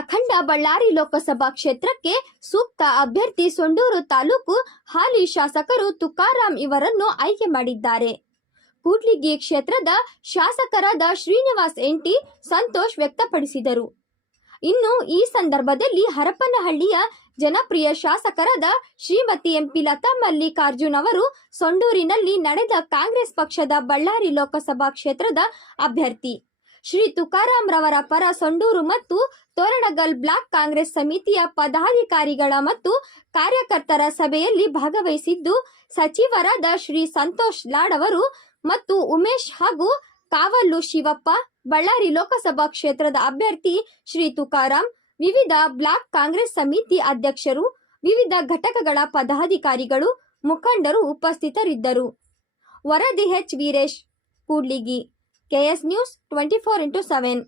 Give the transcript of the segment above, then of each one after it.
ಅಖಂಡ ಬಳ್ಳಾರಿ ಲೋಕಸಭಾ ಕ್ಷೇತ್ರಕ್ಕೆ ಸೂಕ್ತ ಅಭ್ಯರ್ಥಿ ಸೊಂಡೂರು ತಾಲೂಕು ಹಾಲಿ ಶಾಸಕರು ತುಕಾರಾಂ ಇವರನ್ನು ಆಯ್ಕೆ ಮಾಡಿದ್ದಾರೆ. ಕೂಡ್ಲಿಗಿ ಕ್ಷೇತ್ರದ ಶಾಸಕರಾದ ಶ್ರೀನಿವಾಸ್ ಎಂಟಿ ಸಂತೋಷ್ ವ್ಯಕ್ತಪಡಿಸಿದರು. ಇನ್ನು ಈ ಸಂದರ್ಭದಲ್ಲಿ ಹರಪನಹಳ್ಳಿಯ ಜನಪ್ರಿಯ ಶಾಸಕರಾದ ಶ್ರೀಮತಿ ಎಂಪಿ ಲತಾ ಮಲ್ಲಿಕಾರ್ಜುನ್ ಅವರು ಸೊಂಡೂರಿನಲ್ಲಿ ನಡೆದ ಕಾಂಗ್ರೆಸ್ ಪಕ್ಷದ ಬಳ್ಳಾರಿ ಲೋಕಸಭಾ ಕ್ಷೇತ್ರದ ಅಭ್ಯರ್ಥಿ. ಶ್ರೀ ತುಕಾರಾಂ ರವರ ಪರ ಸೊಂಡೂರು ಮತ್ತು ತೋರಣಗಲ್ ಬ್ಲಾಕ್ ಕಾಂಗ್ರೆಸ್ ಸಮಿತಿಯ ಪದಾಧಿಕಾರಿಗಳ ಮತ್ತು ಕಾರ್ಯಕರ್ತರ ಸಭೆಯಲ್ಲಿ ಭಾಗವಹಿಸಿದ್ದು, ಸಚಿವರಾದ ಶ್ರೀ ಸಂತೋಷ್ ಲಾಡ್ ಅವರು ಮತ್ತು ಉಮೇಶ್ ಹಾಗೂ ಕಾವಲ್ಲು ಶಿವಪ್ಪ, ಬಳ್ಳಾರಿ ಲೋಕಸಭಾ ಕ್ಷೇತ್ರದ ಅಭ್ಯರ್ಥಿ ಶ್ರೀ ತುಕಾರಾಂ, ವಿವಿಧ ಬ್ಲಾಕ್ ಕಾಂಗ್ರೆಸ್ ಸಮಿತಿ ಅಧ್ಯಕ್ಷರು, ವಿವಿಧ ಘಟಕಗಳ ಪದಾಧಿಕಾರಿಗಳು, ಮುಖಂಡರು ಉಪಸ್ಥಿತರಿದ್ದರು. ವರದಿ H. Veeresh, Kudligi KS news twenty four into seven.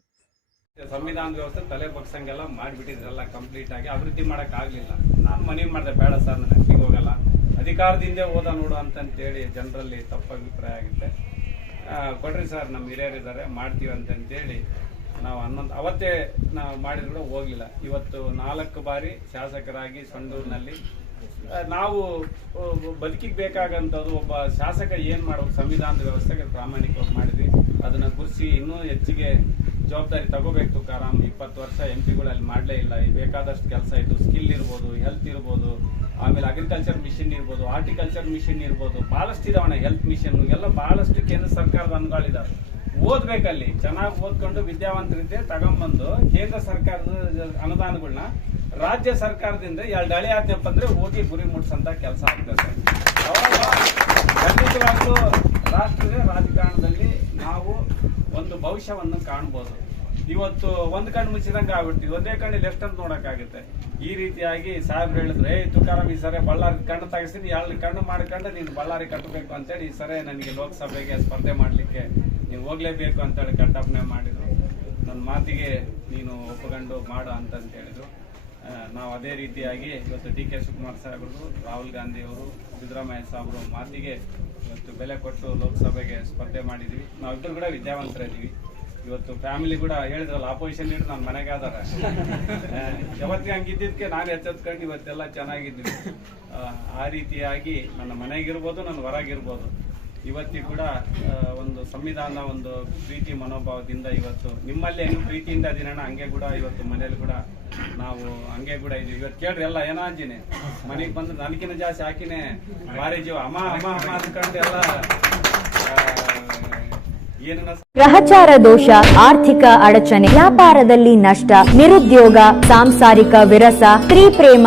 ಸಂವಿಧಾನ ವ್ಯವಸ್ಥೆ ತಲೆ ಬಗ್ಸಂಗೆಲ್ಲ ಮಾಡಿಬಿಟ್ಟಿದ್ರಲ್ಲ ಕಂಪ್ಲೀಟ್ ಆಗಿ. ಅಭಿವೃದ್ಧಿ ಮಾಡಕ್ ಆಗ್ಲಿಲ್ಲ. ನಾನು ಮನವಿ ಮಾಡಿದೆ, ಬೇಡ ಸರ್, ನಾನು ಎತ್ತಿಗೆ ಹೋಗಲ್ಲ. ಅಧಿಕಾರದಿಂದ ಹೋದ ನೋಡು ಅಂತಂತೇಳಿ ಜನರಲ್ಲಿ ತಪ್ಪ ಅಭಿಪ್ರಾಯ ಆಗುತ್ತೆ ಕೊಡ್ರಿ ಸರ್ ನಮ್ಮ ಹಿರಿಯರಿದ್ದಾರೆ, ಮಾಡ್ತೀವಿ ಅಂತಂತೇಳಿ ನಾವು ಹನ್ನೊಂದು ಅವತ್ತೇ ನಾವು ಮಾಡಿದ್ರು ಕೂಡ ಹೋಗಿಲ್ಲ ಇವತ್ತು ನಾಲ್ಕು ಬಾರಿ ಶಾಸಕರಾಗಿ ಸಂಡೂರಿನಲ್ಲಿ. ನಾವು ಬದುಕಿಗೆ ಬೇಕಾಗಂಥದ್ದು ಒಬ್ಬ ಶಾಸಕ ಏನು ಮಾಡಬೇಕು? ಸಂವಿಧಾನದ ವ್ಯವಸ್ಥೆಗೆ ಪ್ರಾಮಾಣಿಕವಾಗಿ ಮಾಡಿದ್ವಿ. ಅದನ್ನು ಕುರಿಸಿ ಇನ್ನೂ ಹೆಚ್ಚಿಗೆ ಜವಾಬ್ದಾರಿ ತಗೋಬೇಕು. ಕಾರಾಮ್ ಇಪ್ಪತ್ತು ವರ್ಷ ಎಂ ಪಿಗಳಲ್ಲಿ ಮಾಡಲೇ ಇಲ್ಲ. ಬೇಕಾದಷ್ಟು ಕೆಲಸ ಇತ್ತು ಸ್ಕಿಲ್ ಇರ್ಬೋದು ಹೆಲ್ತ್ ಇರ್ಬೋದು, ಆಮೇಲೆ ಅಗ್ರಿಕಲ್ಚರ್ ಮಿಷನ್ ಇರ್ಬೋದು ಹಾರ್ಟಿಕಲ್ಚರ್ ಮಿಷನ್ ಇರ್ಬೋದು ಭಾಳಷ್ಟು ಇದಾವಣ ಹೆಲ್ತ್ ಮಿಷನ್ ಎಲ್ಲ ಭಾಳಷ್ಟು ಕೇಂದ್ರ ಸರ್ಕಾರದ ಅನುಗಳಿದಾವೆ ಓದ್ಬೇಕಲ್ಲಿ. ಚೆನ್ನಾಗಿ ಓದ್ಕೊಂಡು ವಿದ್ಯಾವಂತರಿದ್ದೆ ತಗೊಂಬಂದು ಕೇಂದ್ರ ಸರ್ಕಾರದ ಅನುದಾನಗಳನ್ನ ರಾಜ್ಯ ಸರ್ಕಾರದಿಂದ ಎರಡು ಹಳೆ ಆದ್ಯಪ್ಪ ಅಂದ್ರೆ ಹೋಗಿ ಗುರಿ ಮುಟ್ಸಂತ ಕೆಲಸ ಆಗ್ತದೆ. ಖಂಡಿತವಾಗ್ಲೂ ರಾಷ್ಟ್ರದ ರಾಜಕಾರಣದಲ್ಲಿ ಒಂದು ಭವಿಷ್ಯವನ್ನು ಕಾಣ್ಬೋದು ಇವತ್ತು ಒಂದು ಕಣ್ಣು ಮುಚ್ಚಿದಂಗೆ ಆಗ್ಬಿಡ್ತೀವಿ. ಒಂದೇ ಕಣ್ಣಲ್ಲಿ ಎಷ್ಟಂತ ನೋಡೋಕ್ಕಾಗುತ್ತೆ? ಈ ರೀತಿಯಾಗಿ ಸಾಹೇಬ್ರು ಹೇಳಿದ್ರೆ, ಏ, ತುಕಾರಾಮ್ ಈ ಸರಿ ಬಳ್ಳಾರಿ ಕಣ್ಣು ತಗಿಸ್ತೀನಿ. ಎರಡು ಕಣ್ಣು ಮಾಡ್ಕೊಂಡು ನೀನು ಬಳ್ಳಾರಿ ಕಟ್ಟಬೇಕು ಅಂತೇಳಿ ಈ ಸರಿ ನನಗೆ ಲೋಕಸಭೆಗೆ ಸ್ಪರ್ಧೆ ಮಾಡಲಿಕ್ಕೆ ನೀವು ಹೋಗಲೇಬೇಕು ಅಂತೇಳಿ ಕಟ್ಟಪ್ಪನೆ ಮಾಡಿದರು. ನನ್ನ ಮಾತಿಗೆ ನೀನು ಒಪ್ಪಿಕೊಂಡು ಮಾಡು ಅಂತಂತ ಹೇಳಿದರು. ನಾವು ಅದೇ ರೀತಿಯಾಗಿ ಇವತ್ತು ಡಿ ಕೆ ಶಿವಕುಮಾರ್ ಸಾಹೇಬರು ರಾಹುಲ್ ಗಾಂಧಿಯವರು, ಸಿದ್ದರಾಮಯ್ಯ ಸಾಹೇಬರು ಮಾತಿಗೆ ಇವತ್ತು ಬೆಲೆ ಕೊಟ್ಟು ಲೋಕಸಭೆಗೆ ಸ್ಪರ್ಧೆ ಮಾಡಿದ್ವಿ. ನಾವಿಬ್ಬರು ಕೂಡ ವಿದ್ಯಾವಂತರಿದ್ದೀವಿ. ಇವತ್ತು ಫ್ಯಾಮಿಲಿ ಕೂಡ ಹೇಳಿದ್ರಲ್ಲ ಆಪೋಸಿಷನ್ ಇಟ್ಟು ನನ್ನ ಮನೆಗೆ ಅದಾರ. ಯಾವತ್ತಿಗೆ ಹಂಗಿದ್ದಕ್ಕೆ ನಾನು ಎಚ್ಚೆತ್ಕೊಂಡು ಇವತ್ತೆಲ್ಲ ಚೆನ್ನಾಗಿದ್ವಿ ಆ, ಆ ರೀತಿಯಾಗಿ ನನ್ನ ಮನೆಗಿರ್ಬೋದು ನನ್ನ ಹೊರಗಿರ್ಬೋದು. ಇವತ್ತಿಗೂ ಕೂಡ ಒಂದು ಸಂವಿಧಾನ ಒಂದು ಪ್ರೀತಿ ಮನೋಭಾವದಿಂದ ಇವತ್ತು ನಿಮ್ಮಲ್ಲಿ ಹೆಂಗ್ ಪ್ರೀತಿಯಿಂದ ದಿನಣ ಹಂಗೆ ಕೂಡ ಇವತ್ತು ಮನೇಲಿ ಕೂಡ ನಾವು ಹಂಗೆ ಕೂಡ ಇದೀವಿ. ಇವತ್ತು ಕೇಳ್ರಿ ಎಲ್ಲ ಏನಾಜಿನಿ ಮನೆಗೆ ಬಂದ್ರೆ ನನಗಿನ ಜಾಸ್ತಿ ಹಾಕಿನೇ ಬಾರಿ ಜೀವ. ಅಮ್ಮ ಅಮ್ಮ ಅಮ್ಮ ಅನ್ಕೊಂಡು ಎಲ್ಲ ಗ್ರಹಚಾರ ದೋಷ, ಆರ್ಥಿಕ ಅಡಚಣೆ, ವ್ಯಾಪಾರದಲ್ಲಿ ನಷ್ಟ, ನಿರುದ್ಯೋಗ, ಸಾಂಸಾರಿಕ ವಿರಸ, ಸ್ತ್ರೀ ಪ್ರೇಮ